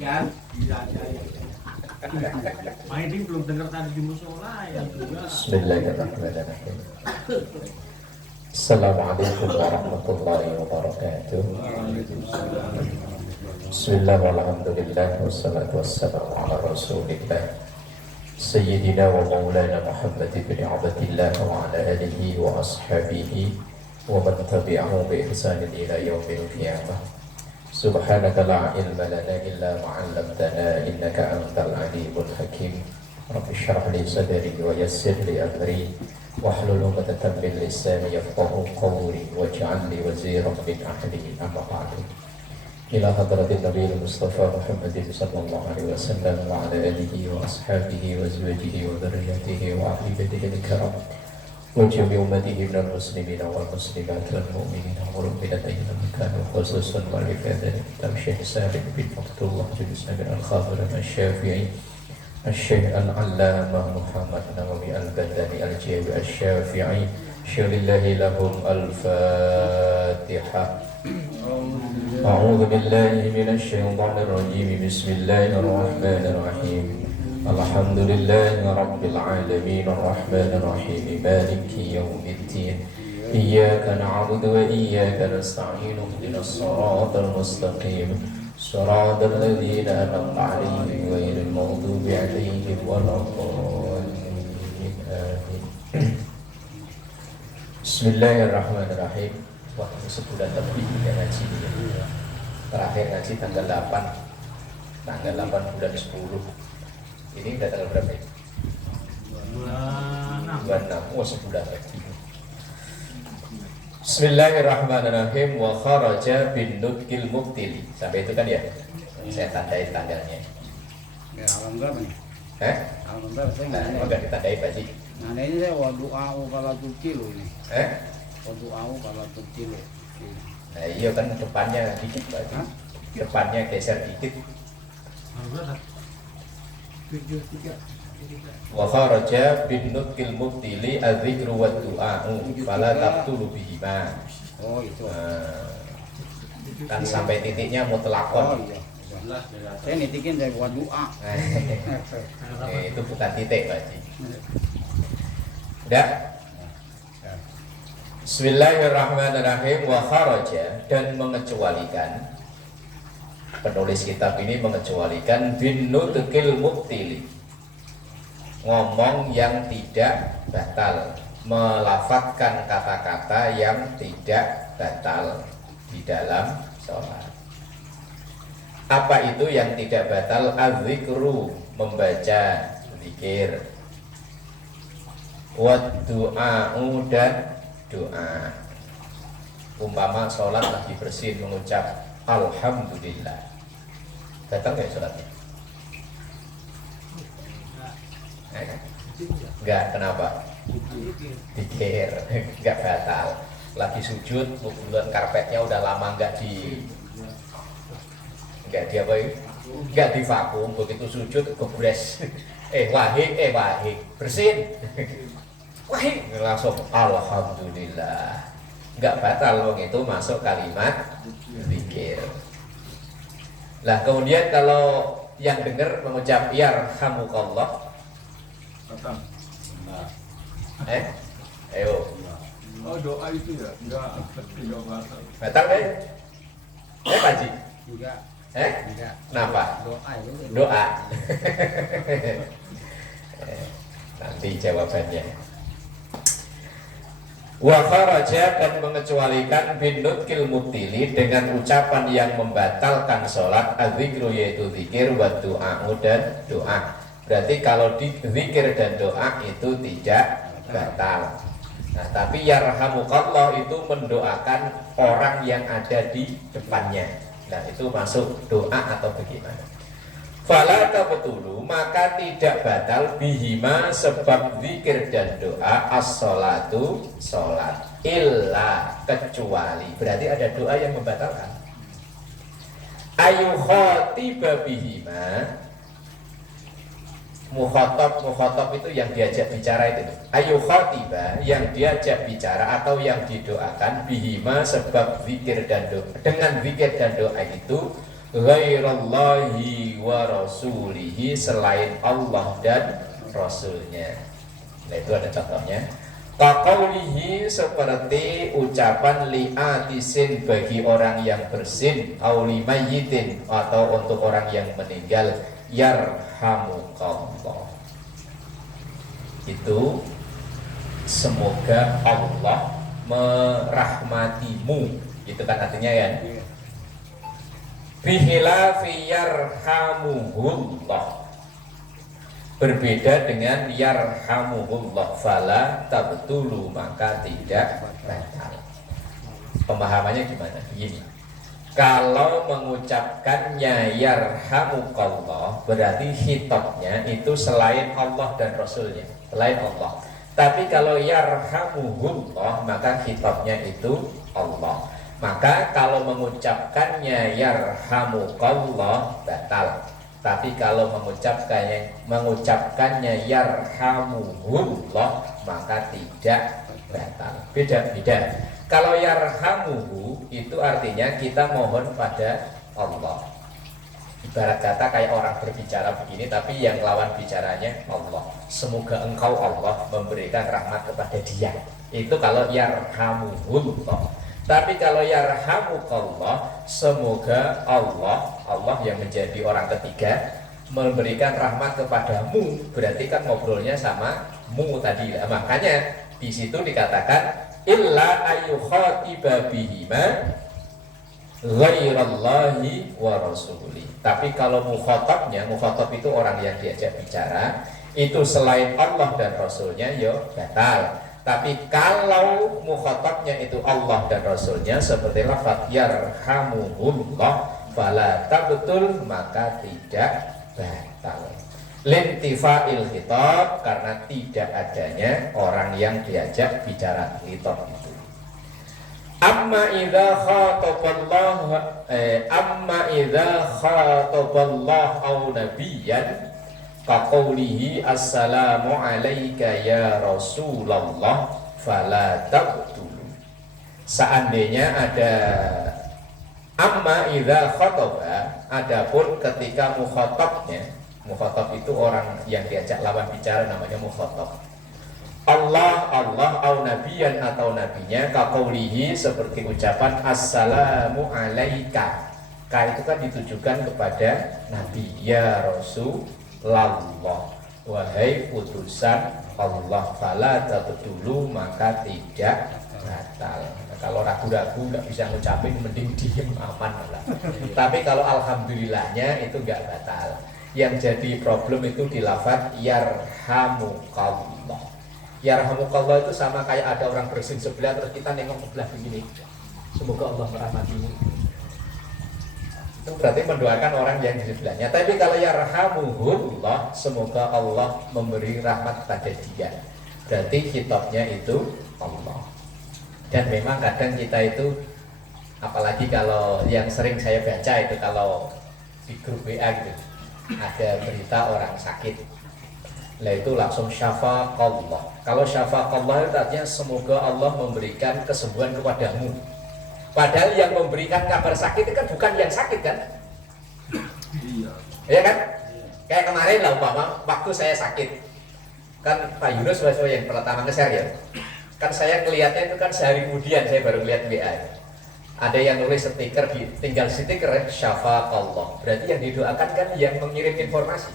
Ya, bisa aja ya. Main ini belum dengar tadi di musola ya juga. Bismillahirrahmanirrahim. Assalamualaikum warahmatullahi wabarakatuh. Bismillah walhamdulillah wassalatu wassalamu ala rasulillah Sayyidina wa maulana Muhammad ibn Abdillah wa ala alihi wa ashabihi wa man tabi'ahu bi ihsanin ila yaumil qiyamah. Subhanaka la ilma lana illa ma 'allamtana innaka antal alimul hakim. Rabbi shrah li sadri wa yassir li amri wahlul 'uqdatam min lisani yafqahu qawli waj'al li waziran min ahli. Amma ba'du. Ila hadratin Nabi Mustafa Muhammad sallallahu alaihi wasallam wa ala alihi wa ashabihi wa azwajihi wa dzurriyyatihi wa ahli baitihi al-kiram wa jami' ummatihi minal muslimina wal muslimat wal mu'minina wal mu'minat ayyuhal makanu khususan wa rifatan kitab Syekh Salim bin Abdullah Juz Nabi al-Khadir al-Syafi'i Syekh al-Allamah Muhammad Nawawi al-Badani al-Jawi al-Syafi'i syalillahi lahum al-Fatihah. أعوذ بالله من الشيطان الرجيم بسم الله الرحمن الرحيم الحمد لله رب العالمين الرحمن الرحيم مالك يوم الدين إياك نعبد وإياك نستعين اهدنا الصراط المستقيم صراط الذين أنعمت عليهم غير المغضوب عليهم ولا الضالين آمين. بسم الله الرحمن الرحيم. Wah, sebulan lebih ya ngaji ya. Terakhir ngaji tanggal 8 bulan 10. Ini udah tanggal berapa ya? Bulan 6. Oh, sebulan lagi. Bismillahirrahmanirrahim. Wa kharaja bin nutqil mubtili. Sampai itu kan ya? Saya tandai tanggalnya. Ya, alam berapa nih? Alam berapa? Saya Enggak ditandai Pak Ji. Nah, ini saya wadu'au kalau kecil ini. Wadu'au kalau kecil. Nah, iya kan depannya dikit Pak Ji. Depannya geser dikit. Wa kharaja bin nutqil mubtili adzikru wa du'a'u fala taqtulu bihima. Oh, itu. Kan sampai titiknya mutlaqon. Oh, iya. Saya nitikin saya buat doa. Itu bukan titik Pak Ji. Udah? Bismillahirrahmanirrahim. Wa kharaja, dan mengecualikan, penulis kitab ini mengecualikan bin nutqil mubtili, ngomong yang tidak batal, melafadzkan kata-kata yang tidak batal di dalam sholat. Apa itu yang tidak batal? Az-zikru, membaca zikir, wa du'a'u, dan doa. Umpama sholat lagi bersin mengucap alhamdulillah, batal nggak sholatnya? Enggak, kenapa? Dikir, enggak batal. Lagi sujud, kebetulan karpetnya udah lama enggak di vakum, begitu sujud kebres. Wahid, bersin. Wahid, langsung alhamdulillah. Enggak batal, itu masuk kalimat zikir. Lah kemudian kalau yang dengar mengucap yarhamukallah, ayo. Oh, doa itu ya? Enggak batal. Batal kan? Pak Ji? Enggak. Enggak. Kenapa? Doa itu. Doa. Nanti jawabannya. Wa kharaja, dan mengecualikan bin nutqil mubtili, dengan ucapan yang membatalkan sholat, az-zikru, yaitu zikir, wa du'a'u, dan doa. Berarti kalau di zikir dan doa itu tidak batal. Nah, tapi yarhamukallah itu mendoakan orang yang ada di depannya. Nah, itu masuk doa atau bagaimana? Fala tabtulu, maka tidak batal bihima, sebab zikir dan doa, as-sholatu, sholat, illa, kecuali, berarti ada doa yang membatalkan. Ayu khotiba bihima, mukhotob itu yang diajak bicara itu. Ayu khotiba, yang diajak bicara atau yang didoakan, bihima, sebab zikir dan doa, dengan zikir dan doa itu, ghairallahi wa rasulihi, selain Allah dan Rasulnya. Nah itu ada contohnya. Kaqaulihi, seperti ucapan li'atisin, bagi orang yang bersin, au limayyitin, atau untuk orang yang meninggal, yarhamukallah. Itu semoga Allah merahmatimu, itu kan artinya kan. Bihilafi yarhamuhullah, berbeda dengan yarhamuhullah, fala tabtulu, maka tidak batal. Pemahamannya gimana? Gini, kalau mengucapkannya yarhamukallah, berarti khitabnya itu selain Allah dan Rasulnya, selain Allah. Tapi kalau yarhamuhullah, maka khitabnya itu Allah. Maka kalau mengucapkannya yarhamukallah, batal. Tapi kalau mengucapkannya yarhamuhullah, maka tidak batal. Beda-beda. Kalau yarhamuhu itu artinya kita mohon pada Allah. Ibarat kata kayak orang berbicara begini, tapi yang lawan bicaranya Allah. Semoga engkau Allah memberikan rahmat kepada dia. Itu kalau yarhamuhullah. Tapi kalau yarhamukallah, semoga Allah yang menjadi orang ketiga memberikan rahmat kepadamu, berarti kan ngobrolnya sama mu tadi. Makanya di situ dikatakan illa ayyukhatiba bihima ghairallahi wa rasuli. Tapi kalau mukhatab itu orang yang diajak bicara, itu selain Allah dan Rasulnya, ya batal. Tapi kalau mukhatabnya itu Allah dan Rasulnya, seperti lafaz yarhamuhullah, fala tabtul, maka tidak batal. Lintifa'il khitab, karena tidak adanya orang yang diajak bicara khitab itu. Amma idza khataballah aw nabiyyan kaqaulihi assalamu alayka ya Rasulullah fala tabtulu. Seandainya ada amma idza khataba, adapun ketika mukhatabnya, mukhatab itu orang yang diajak lawan bicara namanya mukhatab. Allah au nabiyan, atau nabinya, kaqaulihi, seperti ucapan assalamu alayka. Ka itu kan ditujukan kepada nabi, ya Rasulullah, wahai utusan Allah, fala tabtulu, maka tidak batal. Nah, kalau ragu-ragu nggak bisa ngucapin, mending diem, aman lah. Tapi kalau alhamdulillahnya itu nggak batal. Yang jadi problem itu di lafaz yarhamukallah. Yarhamukallah itu sama kayak ada orang bersin sebelah, terus kita nengok sebelah begini, semoga Allah merahmatimu. Itu berarti mendoakan orang yang di sebelahnya. Tapi kalau yarhamuhullah, semoga Allah memberi rahmat pada dia, berarti khitabnya itu Allah. Dan memang kadang kita itu, apalagi kalau yang sering saya baca itu, kalau di grup WA gitu, ada berita orang sakit, lah itu langsung syafaqallah. Kalau syafaqallah itu artinya semoga Allah memberikan kesembuhan kepadamu. Padahal yang memberikan kabar sakit itu kan bukan yang sakit kan? Iya. Ya kan? Kayak kemarin lah umpama waktu saya sakit, kan Pak Yunus yang pertama nge-share ya. Kan saya ngelihatnya itu kan sehari kemudian saya baru lihat WA. Ada yang nulis stiker, tinggal stiker syafaqallah. Berarti yang didoakan kan yang mengirim informasi.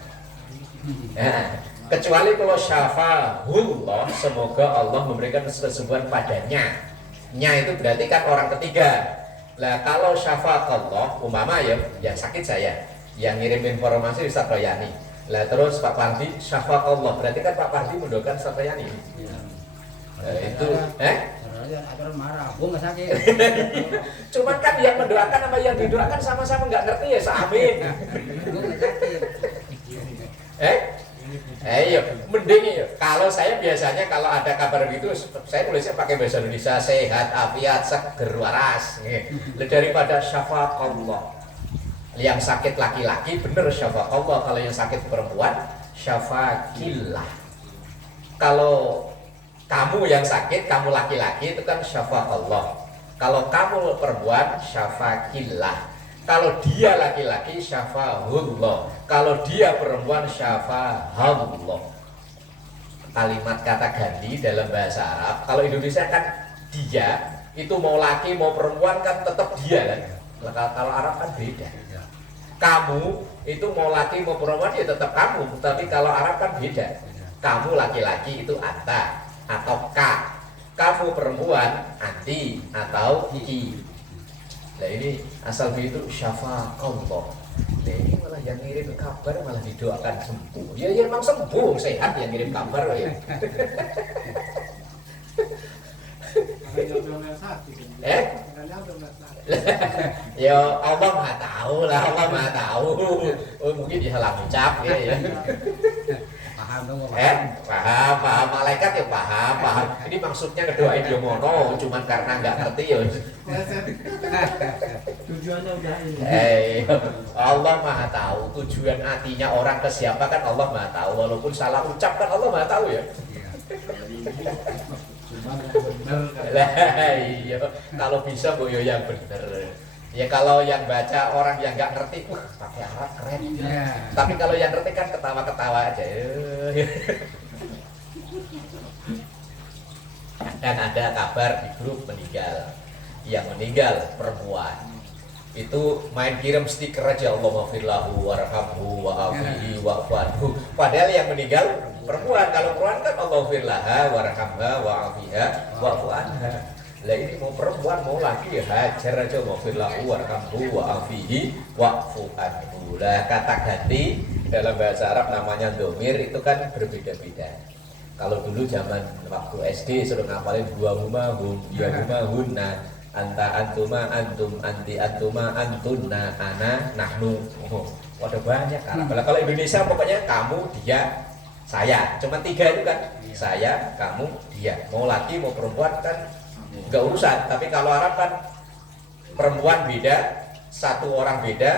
Nah, kecuali kalau syafahullah, semoga Allah memberikan kesembuhan padanya. Nya itu berarti kan orang ketiga. Lah kalau syafaqallah, umpama ya yang sakit saya, yang ngirim informasi Ustaz Royani. Lah terus Pak Pardi syafaqallah, berarti kan Pak Pardi mendoakan Ustaz Royani. Itu Agar marah, gua nggak sakit. Cuman kan yang mendoakan sama yang didoakan sama-sama nggak ngerti ya, amin. Gua nggak sakit. Iya, mending ya. Kalau saya biasanya kalau ada kabar gitu, saya tulisnya pakai bahasa Indonesia, sehat, afiat, seger, waras. Daripada syafaqallah. Yang sakit laki-laki bener syafaqallah, kalau yang sakit perempuan syafaqillah. Kalau kamu yang sakit, kamu laki-laki itu kan syafaqallah. Kalau kamu perempuan syafaqillah. Kalau dia laki-laki syafahullah, kalau dia perempuan syafahullah. Kalimat kata ganti dalam bahasa Arab, kalau Indonesia kan dia, itu mau laki mau perempuan kan tetap dia kan. Kalau Arab kan beda. Kamu itu mau laki mau perempuan ya tetap kamu, tapi kalau Arab kan beda. Kamu laki-laki itu anta atau ka, kamu perempuan anti atau ki. Nah ini asal itu syafaqallah. Nah ini malah yang ngirim kabar malah didoakan sembuh. Ya emang sembuh, sehat yang ngirim kabar ya. Ya Allah nggak tahu lah, Allah nggak tahu. Oh mungkin dia salah ucap ya. Paham dong, Paham. Malaikat ya paham. Ini maksudnya ngedoain dia mono, cuman karena nggak ngerti ya. Tujuannya udah ini. Allah maha tahu. Tujuan hatinya orang ke siapa kan Allah maha tahu. Walaupun salah ucap kan Allah maha tahu ya. Cuman yang benar kan. Iya. Kalau bisa boyo yang bener. Ya kalau yang baca orang yang nggak ngerti, pakai Arab keren. Tapi kalau yang ngerti kan ketawa-ketawa aja. Dan ada kabar di grup meninggal. Yang meninggal perempuan. Itu main kirim stiker aja Allahumma firlahu warhamhu wa'afihi wa'fuanhu. Padahal yang meninggal perempuan. Kalau perempuan kan Allahumma firlaha warhamha wa'afiha wa'fuanha. Lah ini mau perempuan mau laki ya hajar aja mau firlahu warhamhu wa'afihi wa'fuanhu. Lah kata ganti dalam bahasa Arab namanya domir itu kan berbeda-beda. Kalau dulu zaman waktu SD suruh ngapalin dua huma hum ya huma hunna anta antuma antum anti antuma antunna ana nahnu. Ada banyak Arab. Kalau Indonesia pokoknya kamu dia saya cuma 3 itu kan. Saya kamu dia mau laki mau perempuan kan nggak urusan. Tapi kalau Arab kan perempuan beda, 1 orang beda,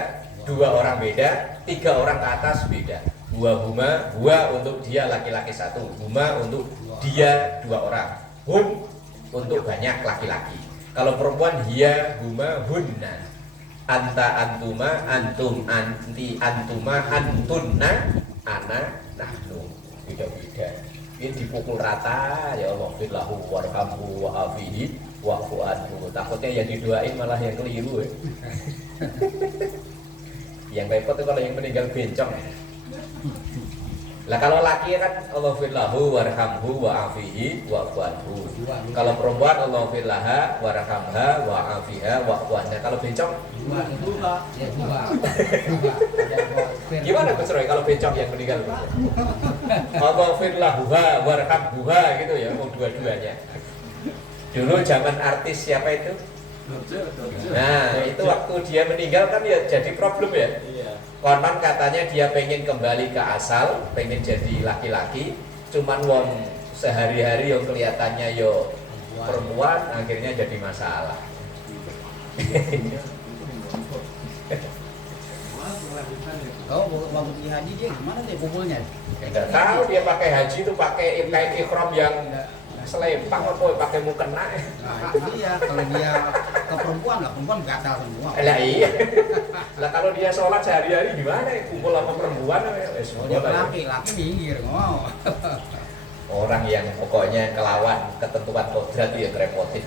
2 orang beda, 3 orang ke atas beda. Huma untuk dia laki-laki 1, huma untuk dia 2 orang, hum untuk banyak laki-laki. Kalau perempuan hiya huma hunna, anta antuma antum anti antuma antunna ana nahnu. Beda-beda. Ini dipukul rata ya Allah fillahu warhamhu wa'afihi wa'fuanhu. Takutnya yang didoain malah yang keliru ya. Yang repot itu kalau yang meninggal bencong. Lah kalau laki kan Allah fillahu warhamhu wa'afihi wa'fuanhu. Kalau perempuan Allah fillaha warhamha wa'afiha wa'fuanha. Kalau bencong gimana Gus Roy kalau bencong yang meninggal? Allah fillahuha warhamhuha gitu ya, mau dua-duanya. Dulu zaman artis siapa itu? Nah itu waktu dia meninggal kan ya jadi problem ya. Konon katanya dia pengen kembali ke asal, pengen jadi laki-laki, cuman wong sehari-hari yang kelihatannya yo perempuan, akhirnya jadi masalah. Oh, waktu di haji dia gimana dia pukulnya? Enggak tahu dia pakai haji itu pakai kain ikhram yang selempang apa pakai mukena. Nah, itu dia kalau dia ke perempuan lah, perempuan gatal semua. Lah iya. Lah kalau dia sholat sehari-hari gimana ya kumpul sama perempuan Dia laki minggir ngomong. Orang yang pokoknya kelawan ketentuan kodrat itu ya ngerepotin.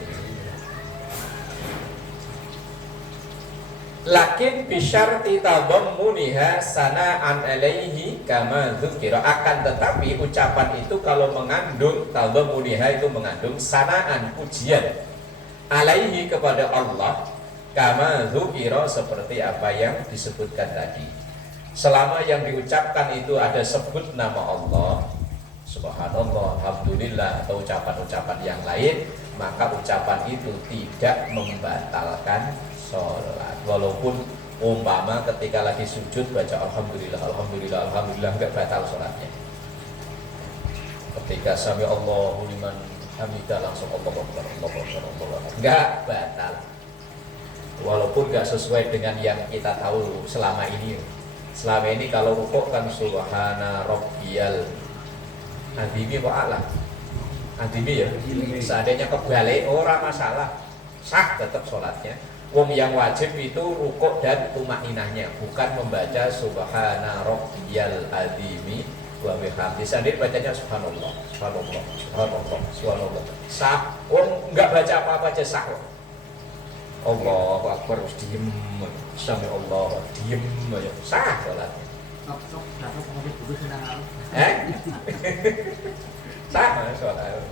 Lakin bisyarti tadammuniha sana'an alaihi kama dzukira. Akan tetapi ucapan itu kalau mengandung tadammuniha itu mengandung sana'an pujian alaihi kepada Allah kama dzukira seperti apa yang disebutkan tadi. Selama yang diucapkan itu ada sebut nama Allah, subhanallah, alhamdulillah atau ucapan-ucapan yang lain, maka ucapan itu tidak membatalkan sholat. Walaupun umpama ketika lagi sujud baca alhamdulillah, alhamdulillah, alhamdulillah enggak batal sholatnya. Ketika sami Allahu liman hamidah langsung Allah enggak batal. Walaupun enggak sesuai dengan yang kita tahu selama ini. Selama ini kalau rukuk kan subhana rabbiyal azimi wa ala. Azimi ya. Seandainya kebalik orang masalah, sah tetap sholatnya. Wong yang wajib itu rukuk dan tumakninahnya, bukan membaca subhana rabbiyal azimi wa bihamdi. Sendiri bacanya subhanallah, subhanallah, subhanallah, subhanallah. Sah, wong enggak baca apa-apa aja sah. Allahu akbar, diem. Sami Allah, diem aja. Sah salatnya. Sah salat.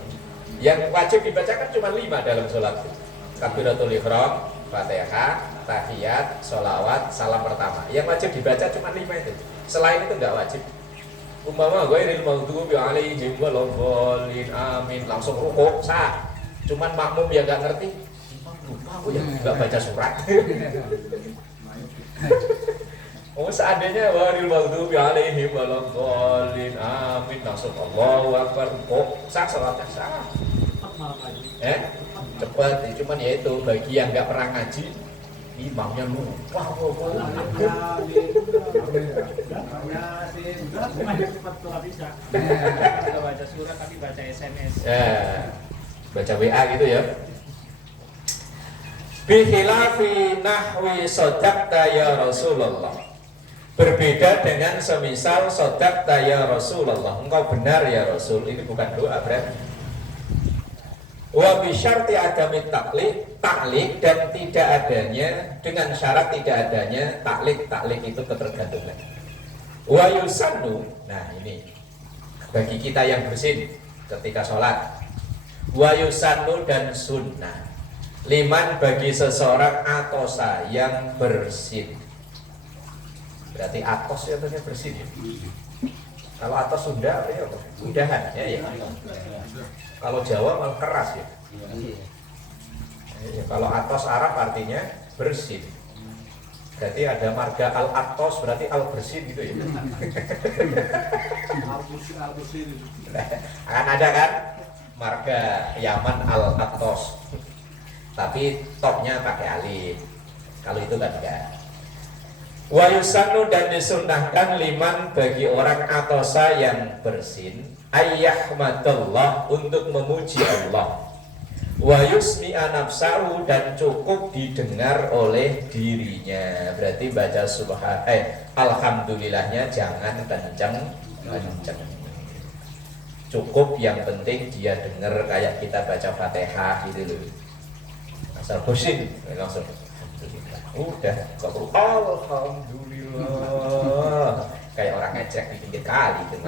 Yang wajib dibacakan cuma 5 dalam salat. Takbiratul ihram, Fatihah, tahiyat, sholawat, salam pertama. Yang wajib dibaca cuma 5 itu. Selain itu enggak wajib. Umpama ghairil maghdubi alaihim waladdallin amin, langsung rukuk sah. Cuman makmum yang enggak ngerti, lupa aku ya enggak baca surat. Oh, seandainya ghairil maghdubi alaihim waladdallin amin, langsung Allahu akbar, rukuk sah, salatnya sah. Cepat, cuman ya itu bagi yang nggak pernah ngaji, imamnya lupa. Baca surat tapi baca SMS. Baca WA gitu ya. Bihilafi nahwi sodakta ya Rasulullah. Berbeda dengan semisal sodakta ya Rasulullah, engkau benar ya Rasul. Ini bukan doa berarti. Wa bisyarti adami taklik dan tidak adanya, dengan syarat tidak adanya taklik itu ketergantungan. Wa yusannu, nah ini bagi kita yang bersin ketika sholat. Wa yusannu dan sunnah liman bagi seseorang atosa yang bersin. Berarti atos ya artinya bersin ya. Kalau atos Sunda apa ya? Udahan ya. Kalau Jawa malah keras ya. Kalau atos Arab artinya bersin. Berarti ada marga al-atos, berarti al-bersin gitu ya. Akan ada kan marga Yaman al-atos, tapi topnya pakai alif. Kalau itu kan enggak. Wa yusannu dan disunnahkan liman bagi orang atosa yang bersin ayyahmadallah untuk memuji Allah, wa yusmi'a nafsahu dan cukup didengar oleh dirinya. Berarti baca alhamdulillahnya jangan kenceng. Cukup yang penting dia dengar, kayak kita baca Fatihah gitu loh. Asal bersin langsung udah kok alhamdulillah kayak orang ngecek di pinggir kali gitu.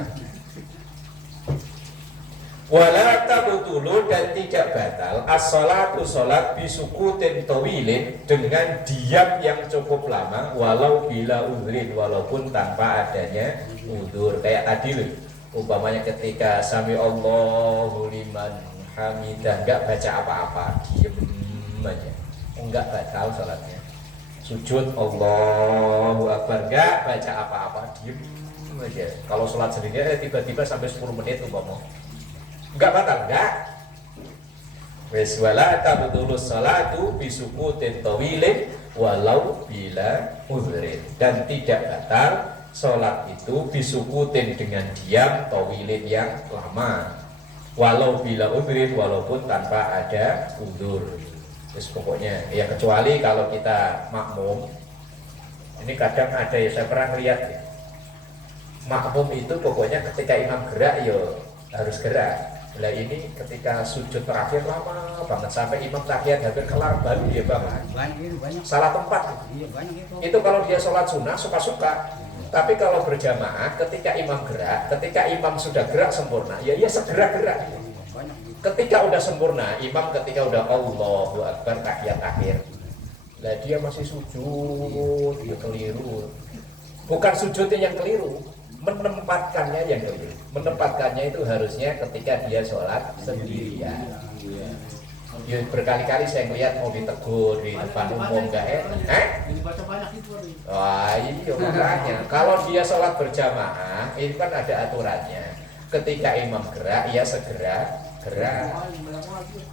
Wala tabtulu dan tidak batal as-salatu salat bisukutin tawilin dengan diam yang cukup lama walau bila udhrin, walaupun tanpa adanya udzur. Kayak tadi loh, umpamanya ketika sami Allahu liman hamidah enggak baca apa-apa, diem aja, enggak batal salatnya. Sujud Allahu akbar enggak baca apa-apa, diem aja. Kalau sholat sendiri tiba-tiba sampai 10 menit umpama enggak batal, enggak. Wes wala tabtulus salatu bisukutin tawilin walau bila udhrin, dan tidak batal sholat itu bisukutin dengan diam tawilin yang lama, walau bila udhrin, walaupun tanpa ada udzur. Terus pokoknya ya, kecuali kalau kita makmum. Ini kadang ada ya, saya pernah lihat ya, makmum itu pokoknya ketika imam gerak ya harus gerak. Lah ini ketika sujud terakhir lama banget sampai imam tahiyat hampir kelar baru dia bangun. Banyak. Salah tempat. Iya, banyak itu. Itu kalau dia sholat sunnah suka-suka. Tapi kalau berjamaah ketika imam gerak, ketika imam sudah gerak sempurna, ya segera gerak. Banyak gitu. Ketika udah sempurna, imam ketika udah Allahu Akbar tahiyat akhir, lah dia masih sujud, dia keliru. Bukan sujudnya yang keliru, menempatkannya yang keliru. Menempatkannya itu harusnya ketika dia sholat sendirian. Ya, berkali-kali saya melihat mau ditegur di depan umum enggak Ini baca banyak itu. wah iya makanya kalau dia sholat berjamaah itu kan ada aturannya. Ketika imam gerak, ia segera gerak.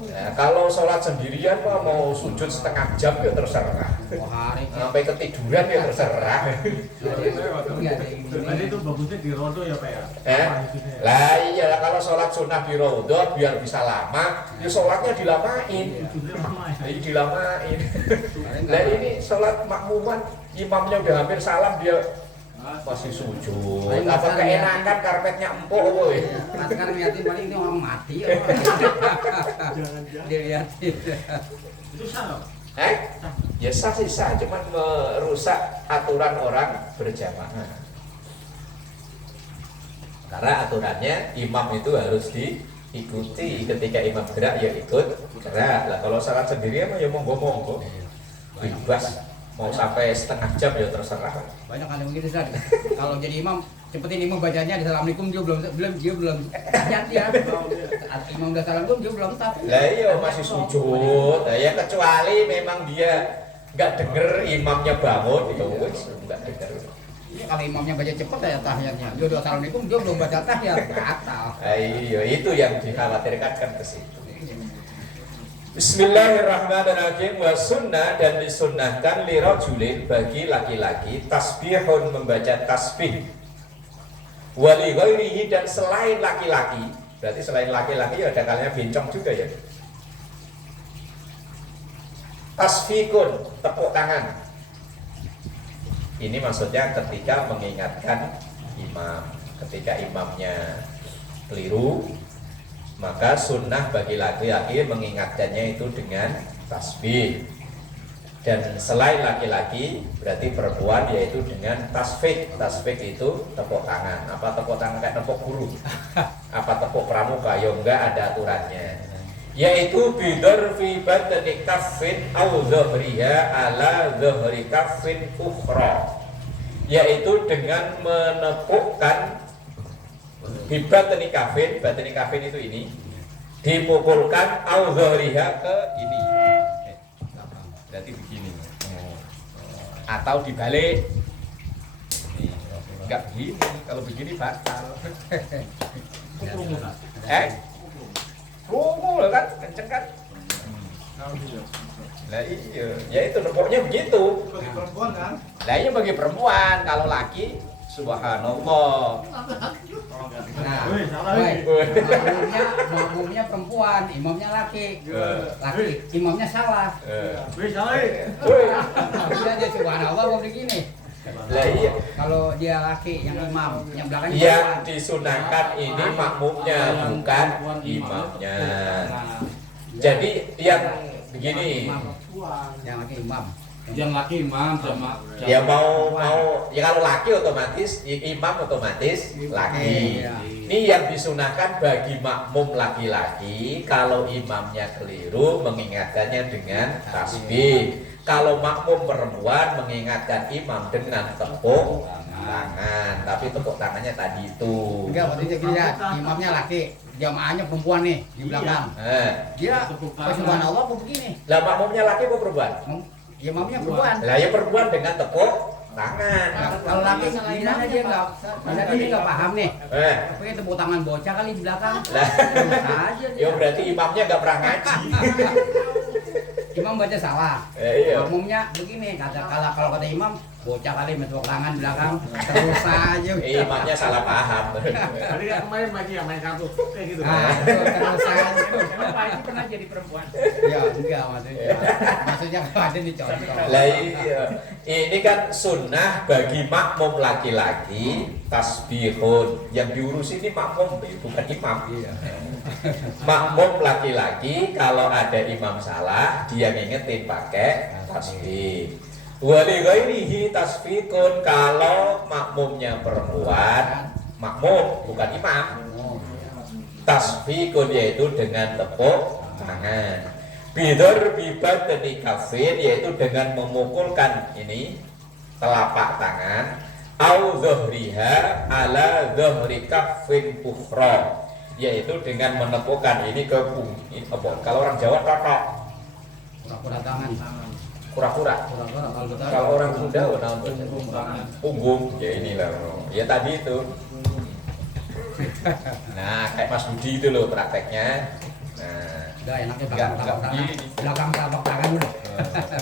Nah, kalau sholat sendirian mah mau sujud setengah jam ya terserah. Sampai ketiduran ya terserah. Berarti itu bagusnya di rodo ya Pak ya? Lah iya kalau sholat sunnah di rodo biar bisa lama, ya sholatnya dilamain. Ini dilamain. Lah ini sholat makmuman, imamnya udah hampir salam dia masih sujud. Apa keenakan karpetnya empuk woy. Nah sekarang lihatin paling ini orang mati ya. Dilihatin. Itu salah. Ya sah sih sah, cuman merusak aturan orang berjamaah. Karena aturannya imam itu harus diikuti. Ketika imam gerak ya ikut gerak. Lah kalau salat sendiri mah ya monggo-monggo. Bebas. Mau sampai setengah jam ya terserah. Banyak kan yang begitu San. Kalau jadi imam, cepetin imam bacanya assalamualaikum dia belum tahiyat ya. Imam udah salam dia belum tahiyat. Lah iya masih sujud. Lah ya kecuali memang dia enggak denger imamnya bangun itu wis enggak denger. Kalau imamnya baca cepet ya tahiyatnya. Dia udah assalamualaikum dia belum baca tahiyat, batal. Iya itu yang dikhawatirkan kan ke situ. Bismillahirrahmanirrahim. Wa sunnah, dan disunnahkan lirajulin bagi laki-laki tasbihun membaca tasbih. Wa li ghairihi, dan selain laki-laki. Berarti selain laki-laki ada kalanya bencong juga ya. Tasfikun, tepuk tangan. Ini maksudnya ketika mengingatkan imam. Ketika imamnya keliru, maka sunnah bagi laki-laki mengingatkannya itu dengan tasbih. Dan selain laki-laki berarti perempuan yaitu dengan tasfik. Tasfik itu tepuk tangan. Apa tepuk tangan kayak tepuk guru? Apa tepuk pramuka? Ya enggak, ada aturannya. Yaitu bidarfi batni kaffin au dhahriha ala dhahri kaffin ukhra. Yaitu dengan menepukkan batni kafin itu ini dipukulkan au dhahriha ke ini. Berarti begini. Atau dibalik. Enggak begini, kalau begini batal. Rungu kan, kenceng kan? Lah iya, ya itu nepoknya begitu. Bagi perempuan kan? Lah iya bagi perempuan, kalau laki subhanallah. Nah, salah. makmumnya perempuan, imamnya laki. Laki, imamnya salah. Salah. Bisa aja subhanallah mau begini. Lah iya. Kalau dia laki yang imam, yang belakangnya Yang perempuan. disunahkan ini makmumnya bukan imamnya. Jadi yang begini, Yang laki imam. Yang laki imam sama ya mau ya kalau laki otomatis imam otomatis laki. Iya. Ini yang disunahkan bagi makmum laki-laki kalau imamnya keliru mengingatkannya dengan tasbih. Kalau makmum perempuan mengingatkan imam dengan tepuk tangan. Tapi tepuk tangannya tadi itu. Enggak, waktu itu lihat imamnya laki, jamaahnya perempuan nih di belakang. Dia subhanallah kok begini. Lah makmumnya laki apa perempuan? Imamnya perempuan. Lah ya perempuan dengan tepuk tangan. Kalau laki gimana dia nggak paham nih. Pokoknya tepuk tangan bocah kali di belakang. Lah aja dia. ya berarti imamnya nggak pernah ngaji. Imam baca salah. Iya. Makmumnya begini, kalau kata imam, bocah kali tepuk tangan belakang, terus aja. Imamnya salah paham. Tadi kan kemarin Pak Haji yang main kartu kayak gitu. Nah, terus aja. Emang Pak Haji pernah jadi perempuan? Ya enggak maksudnya. Maksudnya kalau ada dicontoh. Lah iya. Ini kan sunnah bagi makmum laki-laki tasbihun. Yang diurus ini makmum bukan imam. Iya. Makmum laki-laki kalau ada imam salah dia ngingetin pakai tasbih. Wali ghairihi tasfikun, kalau makmumnya perempuan, makmum bukan imam. Tasfikun yaitu dengan tepuk tangan. Bidor bibat dari kafir yaitu dengan memukulkan ini telapak tangan. Au dhahriha ala dhahri kafin ukhra, yaitu dengan menepukkan ini ke bumi. Kalau orang Jawa totok. Kura-kura tangan. Kura-kura. Kura-kura Kalau orang Sunda punggung. Ya inilah. Ya tadi itu. Nah, kayak Mas Budi itu loh prakteknya. Nah, Udah enaknya Enggak, belakang telapak tangan. begini. Belakang telapak tangan udah.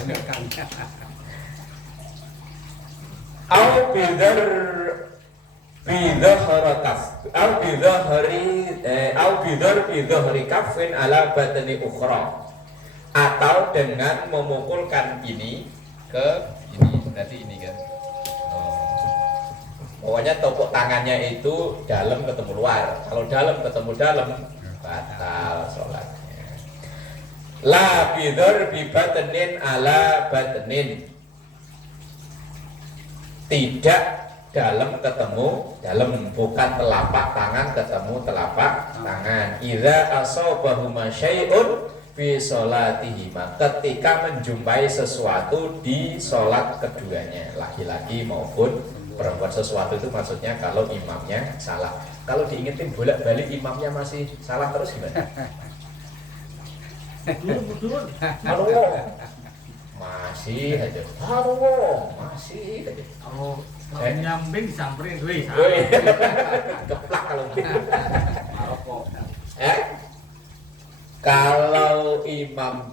Belakangnya. au bidhahri kafin ala batni ukhra, atau dengan memukulkan ini ke ini, berarti ini kan. Pokoknya topok tangannya itu dalam ketemu luar. Kalau dalam ketemu dalam, batal sholatnya. La bidhar bi batnin ala batnin. Tidak dalam ketemu dalam, bukan telapak tangan ketemu telapak tangan. Idza asabahuma syai'un fi sholatihima, ketika menjumpai sesuatu di sholat keduanya, laki-laki maupun perempuan. Sesuatu itu maksudnya kalau imamnya salah. Kalau diingetin bolak-balik imamnya masih salah terus gimana? Turun. Halo, masih aja. Halo, masih aja. Kalau nyambing disamperin, weh. Woi, keplak kalau gitu. Maroko. Kalau imam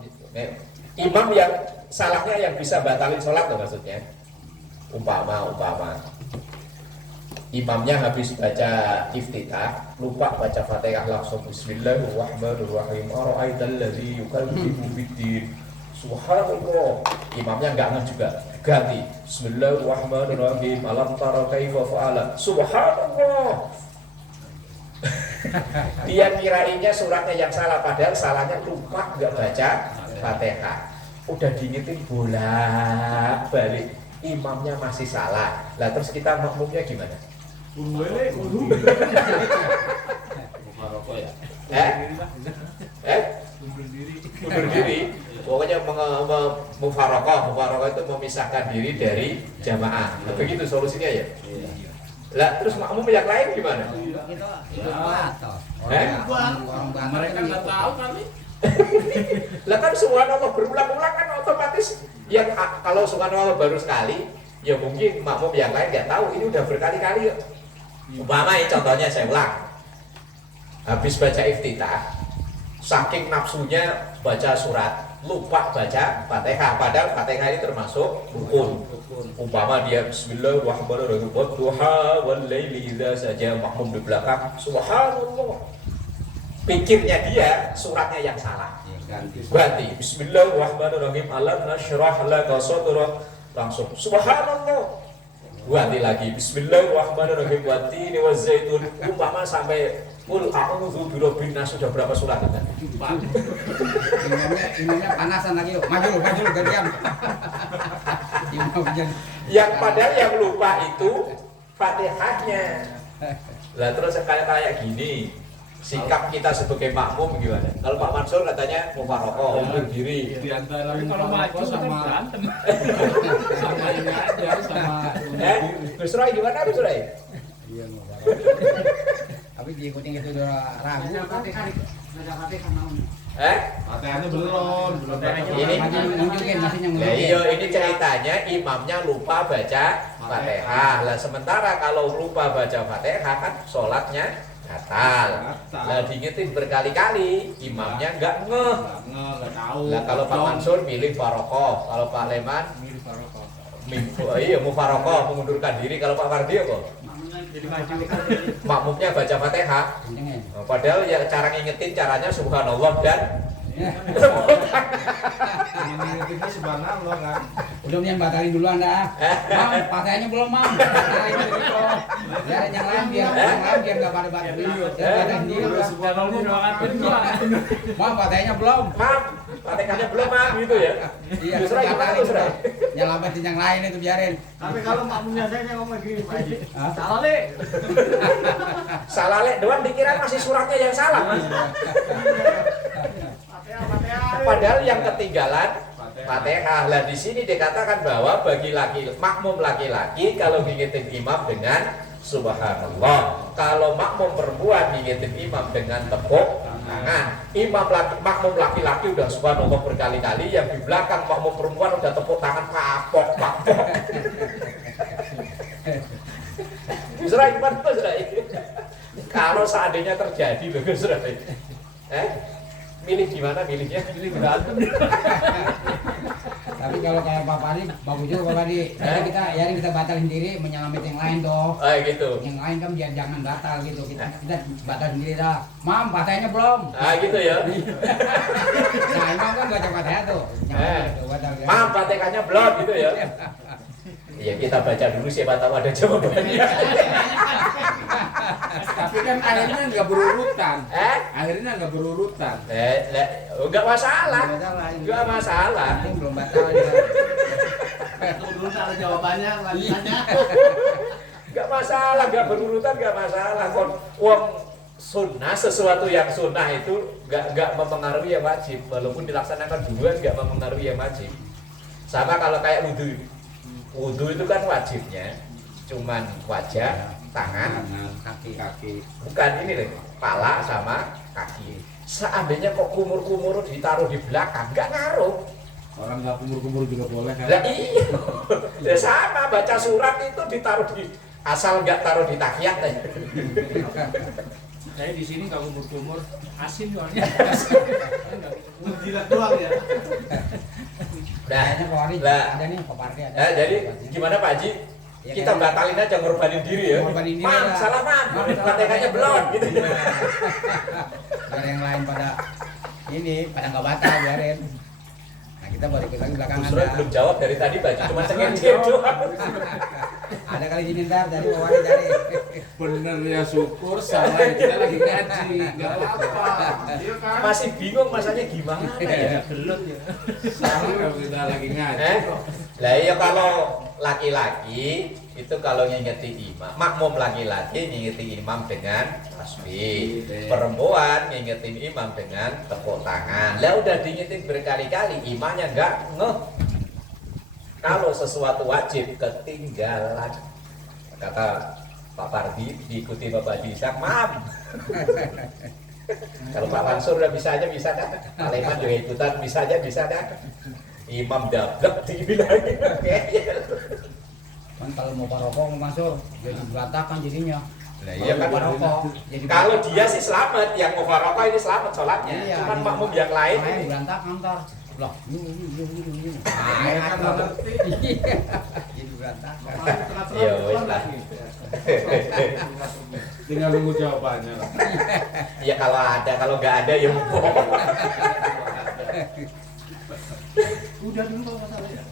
yang salahnya yang bisa batalin sholat loh maksudnya. Umpama imamnya habis baca iftitah, lupa baca Fatihah langsung Bismillahirrahmanirrahim. Ara'aital ladzi yukadzibu biddin. Subhanallah. Imamnya enggak ngeh juga. Ganti Bismillahirrahmanirrahim. Alam tara kaifa fa'ala. Subhanallah. Dia kirainnya suratnya yang salah, padahal salahnya lupa enggak baca Fatihah. Udah diingetin bolak-balik, imamnya masih salah. Lah terus kita makmumnya gimana? Kudu. Maroko ya. Mundur diri. Mundur diri. Pokoknya mufarokoh itu memisahkan diri dari jamaah. Begitu solusinya ya. Lah terus makmum yang lain gimana? Itu batal. Orang Banten Mereka kan nggak ikut. tahu kali. Lah kan subhanallah berulang-ulang kan otomatis yang kalau subhanallah baru sekali, ya mungkin makmum yang lain nggak tahu, ini udah berkali-kali. Umpama ya, contohnya saya ulang. Habis baca iftitah, saking nafsunya baca surat, lupa baca Fatihah, padahal Fatihah ini termasuk rukun. Umpama dia Bismillahirrahmanirrahim wadduha wal laili idza saja, makmum di belakang subhanallah. Pikirnya dia suratnya yang salah. Ganti Bismillahirrahmanirrahim alam nasyrah laka sadrak, langsung subhanallah. Ganti lagi Bismillahirrahmanirrahim wattini wazzaitun. Umpama sampai qul a'udzu birabbin nas, sudah berapa surat kan? Imamnya panasan lagi yuk. Maju gantian. Imamnya Yang padahal yang lupa itu Fatihahnya. Lah terus kayak gini, sikap kita sebagai makmum gimana? Kalau Pak Mansur katanya mufarokoh, mundur diri. Di antara Tapi kalau maju kan sama berantem. sama ini aja sama Gus Roy gimana Gus Roy? Iya mau tapi diikutin itu udah ragu. Fatihahnya belum Ini Nunjukin masih Ya nunjukin. iya, ini ceritanya imamnya lupa baca Fatihah. Lah sementara kalau lupa baca Fatihah kan sholatnya batal. Lah diingetin berkali-kali, imamnya nggak ngeh. nggak tahu. Lah kalau Pak Mansur milih farokoh, kalau Pak Leman iya mufarokoh, mengundurkan diri. Kalau Pak Mardi apa? Jadi maju. Makmumnya baca Fatihah. Kencengin. Padahal ya cara ngingetin caranya subhanallah dan Ini subhanallah kan. Udah yang batalin duluan dah. Mam, Fatihahnya belum mam. Batalin dulu. Biar yang lain biar nggak pada batalin. Batalin diri. Subhanallah banget kedua. Mam, Fatihahnya belum. Mam, Fatihahnya belum mam gitu ya. Iya, Gus Roy gimana batalin Gus Roy? nyelamatin yang lain itu biarin. Tapi kalau makmumnya saya ngomong gini Pak Haji. Hah? Salah deh. Salah lek doang dikira masih suratnya yang salah. Fatihah. Padahal yang ketinggalan Fatihah. Lah di sini dikatakan bahwa bagi makmum laki-laki kalau ngingetin imam dengan subhanallah. Kalau makmum perempuan ngingetin imam dengan tepuk tangan. Makmum laki-laki udah subhanallah berkali-kali, yang di belakang makmum perempuan udah tepuk tangan kapok. Gus Roy gimana Gus Roy? Kalau seandainya terjadi bagus milih gimana milihnya? Ini berantem. Tapi kalau kayak Pak Padi, bagus juga Pak Padi. Jadi kita batalin diri, menyelamatkan yang lain toh. Gitu. Yang lain kan biar jangan batal gitu. Kita batal sendiri dah. Mam, Fatihahnya belum. Gitu ya. Nah, Imam kan baca Fatihah tuh. Batal. Mam, Fatihahnya belum gitu ya. Iya, kita baca dulu siapa tahu ada jawabannya. Tapi kan akhirnya nggak berurutan. Akhirnya nggak berurutan. Enggak masalah. Enggak masalah. Ini belum batal ya. Tunggu dulu ada jawabannya, lanjutannya. Enggak masalah, enggak berurutan enggak masalah. Wong sunnah, sesuatu yang sunnah itu enggak mempengaruhi yang wajib. Walaupun dilaksanakan duluan enggak mempengaruhi yang wajib. Sama kalau kayak wudu. Wudu itu kan wajibnya cuman wajah, tangan, kaki. bukan ini nih, kepala sama kaki. Seandainya kok kumur-kumur ditaruh di belakang, nggak ngaruh. Orang nggak kumur-kumur juga boleh kan? Lah iya, ya sama baca surat itu ditaruh di asal nggak taruh di tahiyat aja. Saya di sini nggak kumur-kumur, asin soalnya. Jilat doang ya. Kayaknya Pak Wali ada nih, Pak Pardi ada. Jadi gimana Pak Haji? Ya, Kita batalin aja ngorbanin diri ya. Ngorbanin diri Mam, lah. salah mam, Fatihahnya belum gitu. Ada yang lain pada nggak batal biarin. Nah kita baru ikut lagi belakangan. Surat belum jawab dari tadi Pak Haji, cuma sengaja doang. Ada kali ini ntar dari Pak Wali dari. Bener ya, syukur salah kita lagi ngaji, nggak apa-apa. Iya kan? Masih bingung masanya gimana ya? Gelut ya. Salah kalau kita lagi ngaji. Lah iya kalau laki-laki itu kalau ngingeti imam, makmum laki-laki ngingeti imam dengan tasbih, perempuan ngingetin imam dengan tepuk tangan. Lah udah diingetin berkali-kali, imamnya enggak ngeh. Kalau sesuatu wajib ketinggalan, kata Pak Pardi diikuti Bapak Disak, mam. Kalau Pak Mansur udah bisa aja bisa kan? Pak Leman juga ikutan bisa aja bisa kan? Imam dablek dibilangin. Kan kalau mau parokok mau masuk jadi berantakan jadinya. Nah, iya kan parokok. Jadi kalau dia sih selamat, yang mufaroqah ini selamat sholatnya. Iya, Cuman jadi makmum yang lain ini. berantakan ntar. Loh, ini. Mereka nggak ngerti. Jadi berantakan. Iya, wis lah. Tinggal nunggu jawabannya lah. Ya kalau ada, kalau nggak ada ya bohong. Udah dulu kalau masalah ya.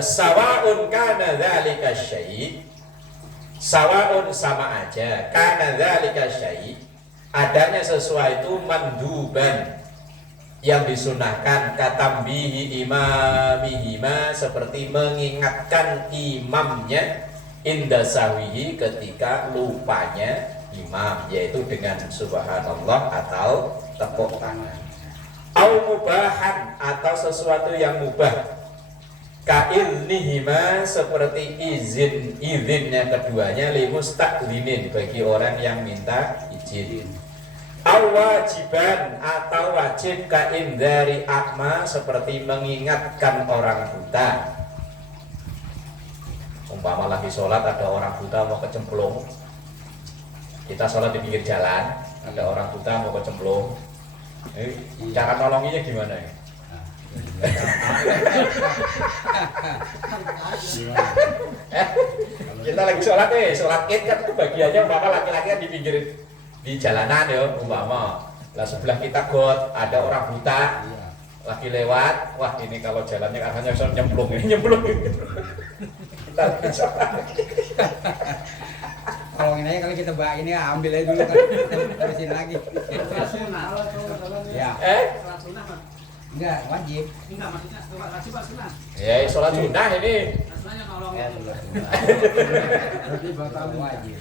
Sawaun kana dzalika syai'. Sawaun sama aja. Kana dzalika syai'. Adanya sesuatu manduban yang disunahkan katambihi imamihima seperti mengingatkan imamnya inda sahwihi ketika lupanya imam, yaitu dengan subhanallah atau tepuk tangan. Au mubahan atau sesuatu yang mubah. Ka'ilnihima seperti izinnya keduanya limustaqlinin bagi orang yang minta izin. Awajiban atau wajib dari akma seperti mengingatkan orang buta. Umpama lagi sholat ada orang buta mau kecemplung, kita sholat di pinggir jalan ada orang buta mau kecemplung, cara nolonginya gimana ya? Kita lagi sholat sholat id kan itu bagiannya umpama laki-laki kan di pinggir di jalanan ya umpama. Lah sebelah kita got ada orang buta lagi lewat, wah ini kalau jalannya arahnya bisa nyemplung nyemplung. Kita lagi sholat. Kalau ini kali kita ini ambil aja dulu kan terusin lagi. Ya. Enggak wajib. Enggak maksudnya wajib sunnah. Ya sholat sunnah ini. Sunnahnya nolong. Berarti batal Wajib.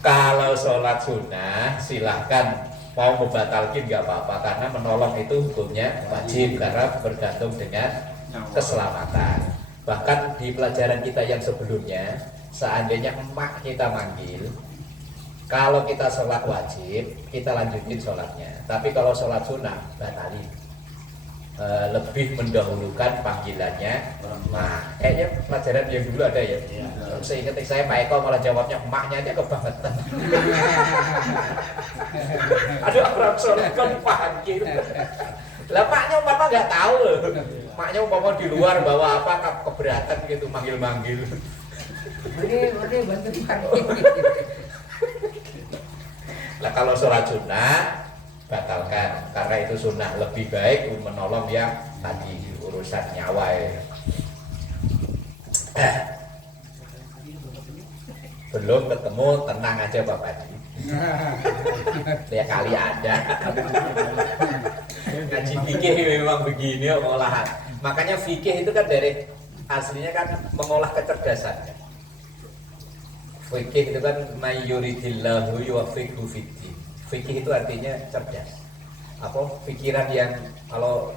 Kalau sholat sunnah silahkan mau membatalkan nggak apa-apa karena menolong itu hukumnya wajib karena bergantung dengan keselamatan. Bahkan di pelajaran kita yang sebelumnya, seandainya emak kita manggil, kalau kita sholat wajib kita lanjutin sholatnya, tapi kalau sholat sunnah batalin. lebih mendahulukan panggilannya mak. Kayaknya pelajaran yang dulu ada ya. Seingat saya Pak Eko malah jawabnya maknya aja kebangetan. Ada orang sholat kan panggil. Lah maknya umpama nggak tahu loh. Maknya umpama di luar bawa apa keberatan gitu manggil-manggil. Boleh bantu panggil. Nah kalau sholat sunnah batalkan karena itu sunnah, lebih baik menolong yang tadi urusan nyawa ya. Belum ketemu tenang aja Bapak Haji. Ya kali ada. Ngaji fikih memang begini olahan. Makanya fikih itu kan dari aslinya kan mengolah kecerdasan. Fikih itu kan mayuridillahu yuwaffiqhu fiddin. Fikih itu artinya cerdas. Apa pikiran yang kalau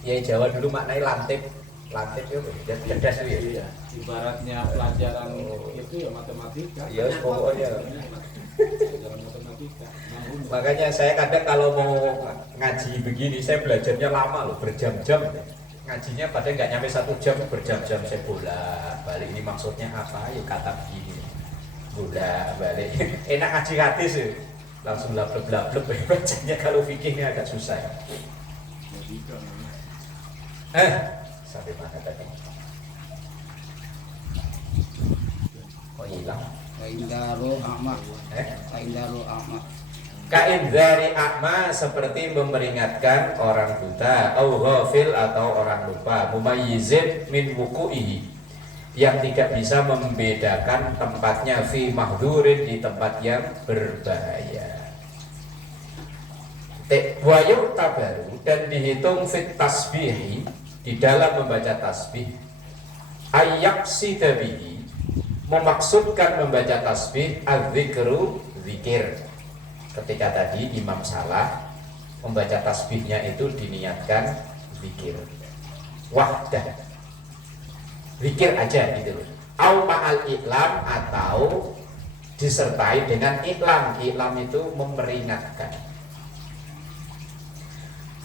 ya Jawa dulu maknai lantip ya cerdas itu ya. Iya, ibaratnya pelajaran itu ya matematika. Iya, pokoknya. Pelajaran matematika. Makanya saya kadang kalau mau ngaji begini saya belajarnya lama loh, berjam-jam. Ngajinya padahal nggak nyampe 1 jam, berjam-jam saya bolak-balik. Ini maksudnya apa? Ya kata begini. Bolak-balik. Enak ngaji hadis ya. Langsung lablek-lablek bacanya. Kalau fikihnya agak susah. Sampai mana tadi? Kok hilang? Kaindaru Ahmad. Kaindari akma seperti memperingatkan orang buta, au ghafil atau orang lupa, mumayyizin min wuku'ihi, yang tidak bisa membedakan tempatnya fi mahdurin, di tempat yang berbahaya. Wayu tabaru, dan dihitung fit tasbihi, di dalam membaca tasbih, ayyaksi tabihi, memaksudkan membaca tasbih, az-zikru, zikir. Ketika tadi imam salah, membaca tasbihnya itu diniatkan zikir wahdah, zikir aja gitu loh. Au ma'al iklam, atau disertai dengan iklam. Iklam itu memperingatkan.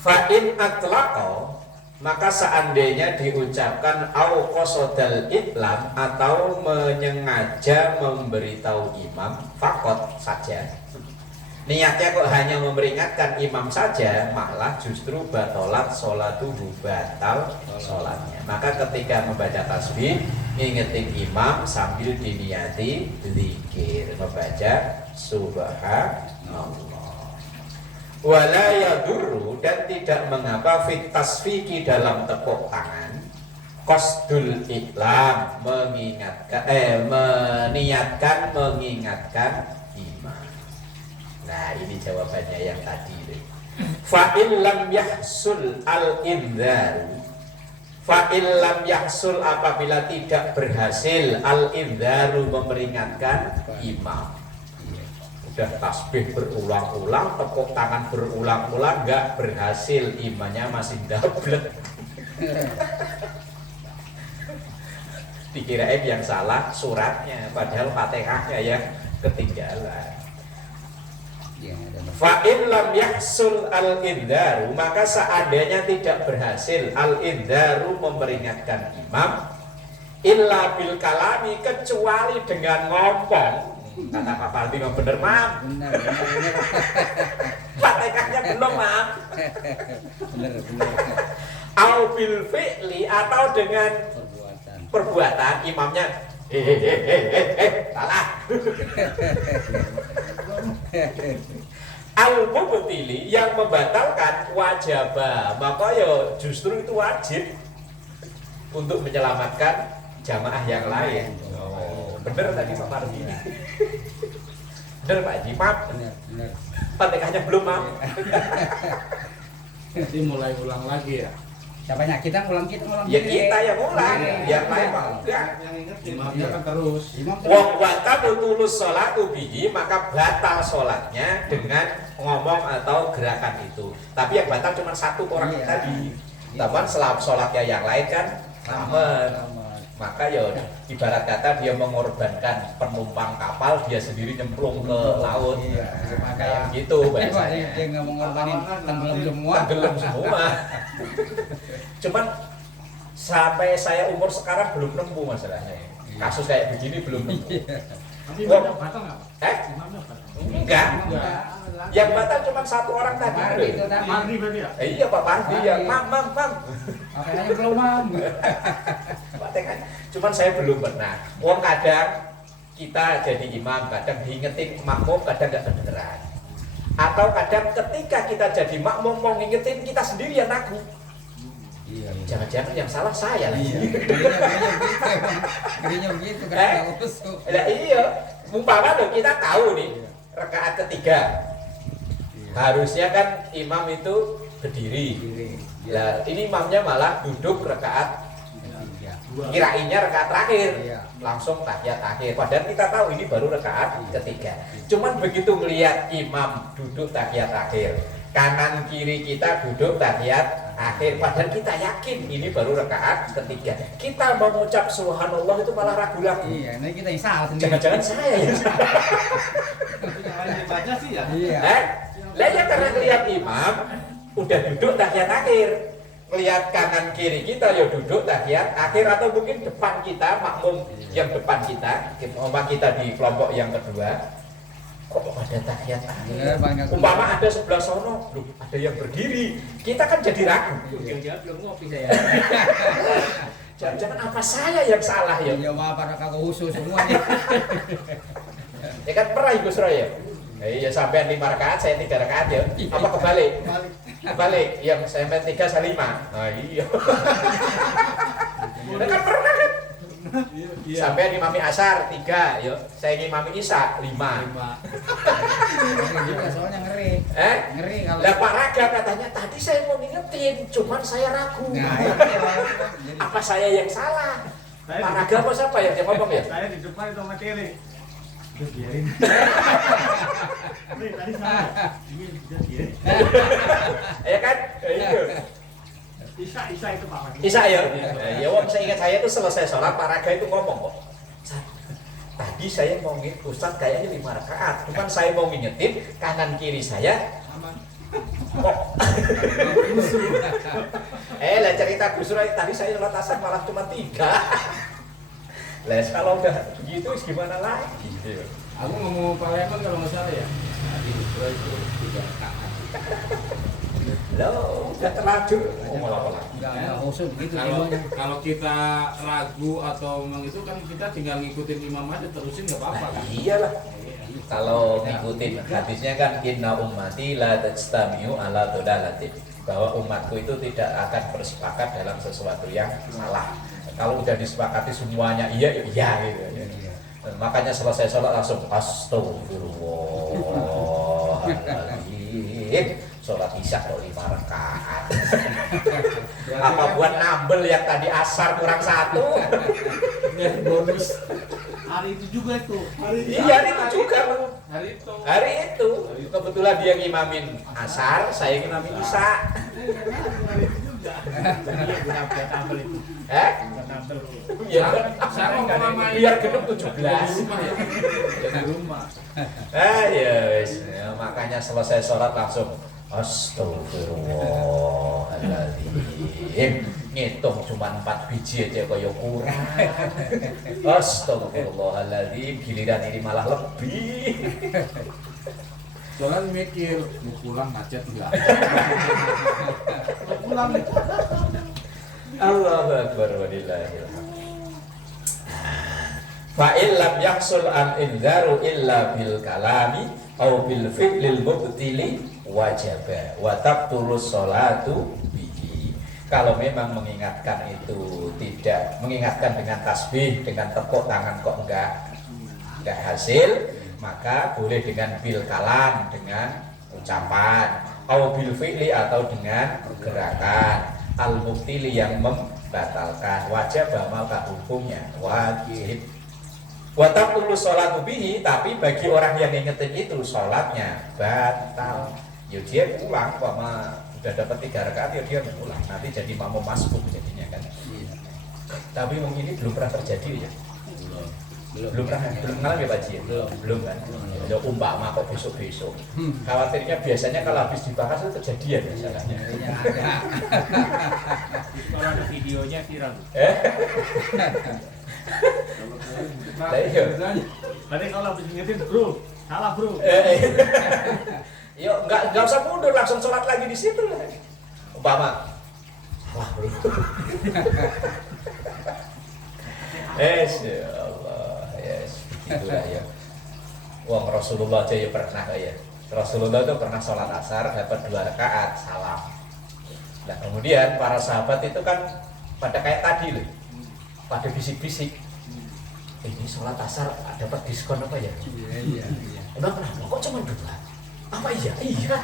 Fa'in atlaqo, maka seandainya diucapkan au qasodal iklam, atau menyengaja memberitahu imam, fakot saja, niatnya kok hanya memperingatkan imam saja, malah justru batolat sholatuhu, batal sholatnya. Maka ketika membaca tasbih, ngingetin imam sambil diniati zikir, membaca subhanallah. Wala yadurru, dan tidak mengapa fit tasfiki, dalam tepuk tangan, qasdul iklam, mengingatkan imam. Nah ini jawabannya yang tadi. Fa'il lam yahsul al-indharu, fa'il lam yahsul, apabila tidak berhasil al-indharu, memperingatkan imam. Udah tasbih berulang-ulang, tepuk tangan berulang-ulang, nggak berhasil, imamnya masih dablek. Dikirain yang salah suratnya, padahal Fatihahnya yang ketinggalan. Fa'in lam yahsul al-indharu, maka seandainya tidak berhasil al-indharu, memperingatkan imam, illa bil kalami, kecuali dengan ngomong. Kata Pak Faldi memang bener, Mam. Benar. Fatihahnya belum, Mam. Benar. Au bil fi'li, atau dengan perbuatan imamnya salah. Al-mubtili, yang membatalkan, wajaba, maka ya justru itu wajib untuk menyelamatkan jamaah yang lain. Bener tadi Pak Mardi. Bener Pak Haji, maaf. Benar. Fatihahnya belum, maaf. Jadi mulai ulang lagi ya. Siapanya? Kita ngulang Ya kita yang ulang, yang lain Pak enggak. Yang ingetin imamnya kan terus. Wa tulus sholatu bihi, maka batal sholatnya dengan ngomong atau gerakan itu. Tapi yang batal cuma satu orang tadi. Tapi selama sholatnya yang lain kan selamat. Maka ya ibarat kata dia mengorbankan penumpang kapal, dia sendiri nyemplung ke laut. Iya, Kayak gitu bahasanya. Dia nggak mau ngorbanin tenggelam semua. Tenggelam semua. Cuman sampai saya umur sekarang belum nemu masalahnya. Kasus kayak begini belum nemu. Tapi imamnya batal nggak, Pak? Eh? Imamnya batal. Enggak. Yang batal cuma satu orang tadi. Pardi itu tadi. Pardi berarti ya? Iya Pak Pardi ya. Mam. Makanya belum mam. Pak Tekan. Cuman saya belum pernah. Wong kadang kita jadi imam, kadang diingetin makmum, kadang nggak kedengeran. Atau kadang ketika kita jadi makmum mau ngingetin, kita sendiri yang naku. Iya. Jangan-jangan yang salah saya lagi. Gerinya begitu kan nggak usuk. Nah, iya, umpama loh kita tahu nih rakaat ketiga. Harusnya kan imam itu berdiri. Lah, ini imamnya malah duduk rakaat kirainnya rakaat terakhir. Langsung tahiyat akhir. Padahal kita tahu ini baru rakaat ketiga. Cuman begitu melihat imam duduk tahiyat akhir, kanan kiri kita duduk tahiyat akhir, padahal kita yakin ini baru rakaat ketiga. Kita mau mengucap subhanallah itu malah ragu-ragu. Iya, ini kita yang salah sendiri. Jangan-jangan saya yang salah. Yang lain dibaca sih ya. Iya. Lah ya karena lihat imam udah duduk tahiyat akhir, lihat kanan kiri kita ya duduk tahiyat akhir, atau mungkin depan kita makmum yang depan kita di kelompok yang kedua, kok ada tahiyat akhir? Umpama ada sebelah sono, loh, ada yang berdiri, kita kan jadi ragu. Jangan-jangan belum ngopi saya. Jangan-jangan apa saya yang salah ya? Ya maaf para kagak usus semuanya. Ya kan pernah Ibu Suraya? Iya sampai 5 rakaat, saya 3 rakaat ya. Apa kebalik? Kebalik. Yang saya main 3, saya 5. Nah iya. Nah, kan pernah kan? Sampai ngimami asar 3, ya. Saya ngimami isya 5. Juga soalnya ngeri. Ngeri kalau. Lah Pak Raga katanya tadi saya mau ngingetin, cuman saya ragu. Nah, itu. Apa saya yang salah? Pak Raga apa siapa yang dia ngomong ya? Saya di depan itu materi. Terus biarin. Tadi salah. Ini udah biarin. Ya kan? Iya. Isa itu Pak. Isa ya? Ya wong saya ingat saya itu selesai sholat Pak Raga itu ngomong kok. Tadi saya mau ngingetin Ustaz kayaknya 5 rakaat, cuman saya mau ngingetin kanan kiri saya kok. Lah cerita Gus Dur tadi saya sholat asar malah cuma 3. Lah kalau udah begitu gimana lagi? Aku ngomong Pak Lemon kalau nggak salah ya. Tadi itu 3 rakaat. Loh, udah terlanjur. Enggak usuk begitu Kalau semuanya. kalau kita ragu atau memang itu kan kita tinggal ngikutin imam aja terusin nggak apa-apa kan? Iyalah. Kalau ngikutin hadisnya kan inna ummati la tajtamiu ala dhalalatin, bahwa umatku itu tidak akan bersepakat dalam sesuatu yang salah. Kalau udah disepakati semuanya iya ya iya gitu. Makanya selesai sholat langsung astagfirullahaladzim. Sholat isya kok 5 rakaat. Apa buat nambel yang tadi asar kurang 1? Bonus Hari itu juga itu. Iya itu juga. hari itu. Hari itu kebetulan dia ngimamin asar, saya ngimamin isya. Hari itu juga. Iya bukan buat tampil itu. Buat tampil. Ya, Saya ngomong sama biar genep 17. Di rumah. Ya wes. Ya, makanya selesai sholat langsung astagfirullahaladzim. Ngitung cuma 4 biji aja kaya kurang. Astagfirullahaladzim, giliran ini malah lebih. Soalnya mikir mau pulang macet enggak? Pulang itu. Allahu Akbar walillahil hamd. Fa illam yahsul an inzaru illa bil kalami au bil fi'lil mubtili wajaba wa tabtulus sholatu bihi. Kalau memang mengingatkan itu tidak mengingatkan dengan tasbih, dengan tepuk tangan kok enggak hasil, maka boleh dengan bil kalam, dengan ucapan, au bil fi'li atau dengan gerakan al mubtili yang membatalkan. Wajib maka hukumnya wajib. Wa tabtulus sholatu bihi, tapi bagi orang yang ngingetin itu sholatnya batal. Ya dia pulang, udah dapat 3 rakaat ya dia pulang. Nanti jadi makmum masbuk jadinya kan. Tapi mungkin ini belum pernah terjadi ya. Belum pernah, belum mengalami Pak Ji? Belum kan? Ya umpama kok besok-besok. Khawatirnya biasanya kalau habis dibahas itu kejadian masalahnya. Ya, ada. Kalau ada videonya viral. Lah iya. Berarti kalau habis ngingetin, bro, salah bro. Yuk, nggak usah mundur, langsung sholat lagi di situ lah. Umpama, salah bro. Ya Allah, yes, begitulah ya. Wah, Rasulullah aja ya pernah ya. Rasulullah itu pernah sholat asar dapat 2 rakaat salam. Nah kemudian para sahabat itu kan pada kayak tadi loh, pada bisik-bisik. Ini sholat asar dapat diskon apa ya? Iya. Emang kenapa? Kok cuma 2? Apa iya? Iya.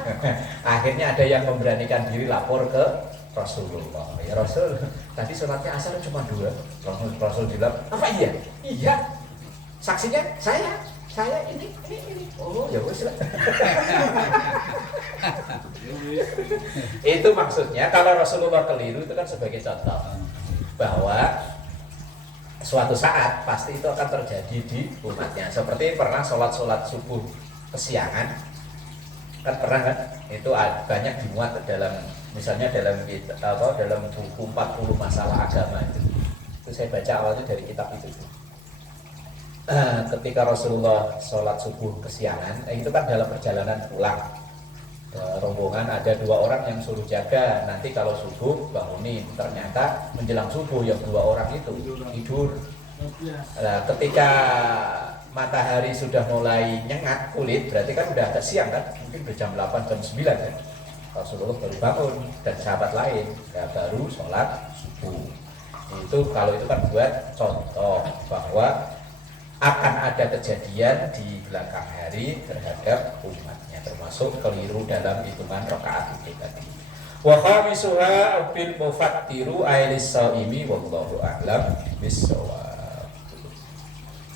Akhirnya ada yang memberanikan diri lapor ke Rasulullah. Ya Rasul, tadi sholatnya asar cuma 2. Rasul bilang, apa iya? Iya. Saksinya saya ini. Oh ya wes lah. Itu maksudnya kalau Rasulullah keliru itu kan sebagai contoh bahwa suatu saat pasti itu akan terjadi di umatnya. Seperti pernah sholat subuh kesiangan, kan pernah kan? Itu banyak dimuat dalam, misalnya dalam buku 40 masalah agama itu saya baca awalnya dari kitab itu. Ketika Rasulullah sholat subuh kesiangan, itu kan dalam perjalanan pulang rombongan ada 2 orang yang suruh jaga, nanti kalau subuh bangunin. Ternyata menjelang subuh yang 2 orang itu tidur. Nah, ketika matahari sudah mulai nyengat kulit, berarti kan udah agak siang kan, mungkin udah jam 8, jam 9 kan. Rasulullah baru bangun dan sahabat lain ya baru sholat subuh. Kalau itu kan buat contoh bahwa akan ada kejadian di belakang hari terhadap umatnya, termasuk keliru dalam hitungan rakaat itu tadi. Wa khamisuha bil mufattiru ailis shaimi wallahu a'lam bissawab.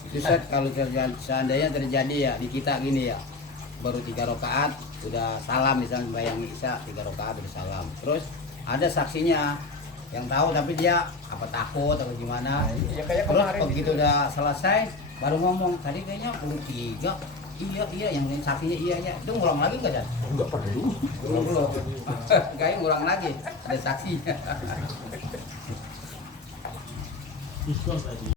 Ustaz, kalau seandainya terjadi ya di kita gini ya, baru 3 rakaat udah salam, misalnya bayang isya 3 rakaat udah salam, terus ada saksinya yang tahu tapi dia apa takut atau gimana, Ya kayak terus kemarin begitu udah selesai baru ngomong tadi kayaknya perlu 3. Iya yang saksinya iya itu ngulang lagi nggak, Dan? enggak perlu. Belum kayaknya ngulang lagi ada saksinya. Diskon tadi.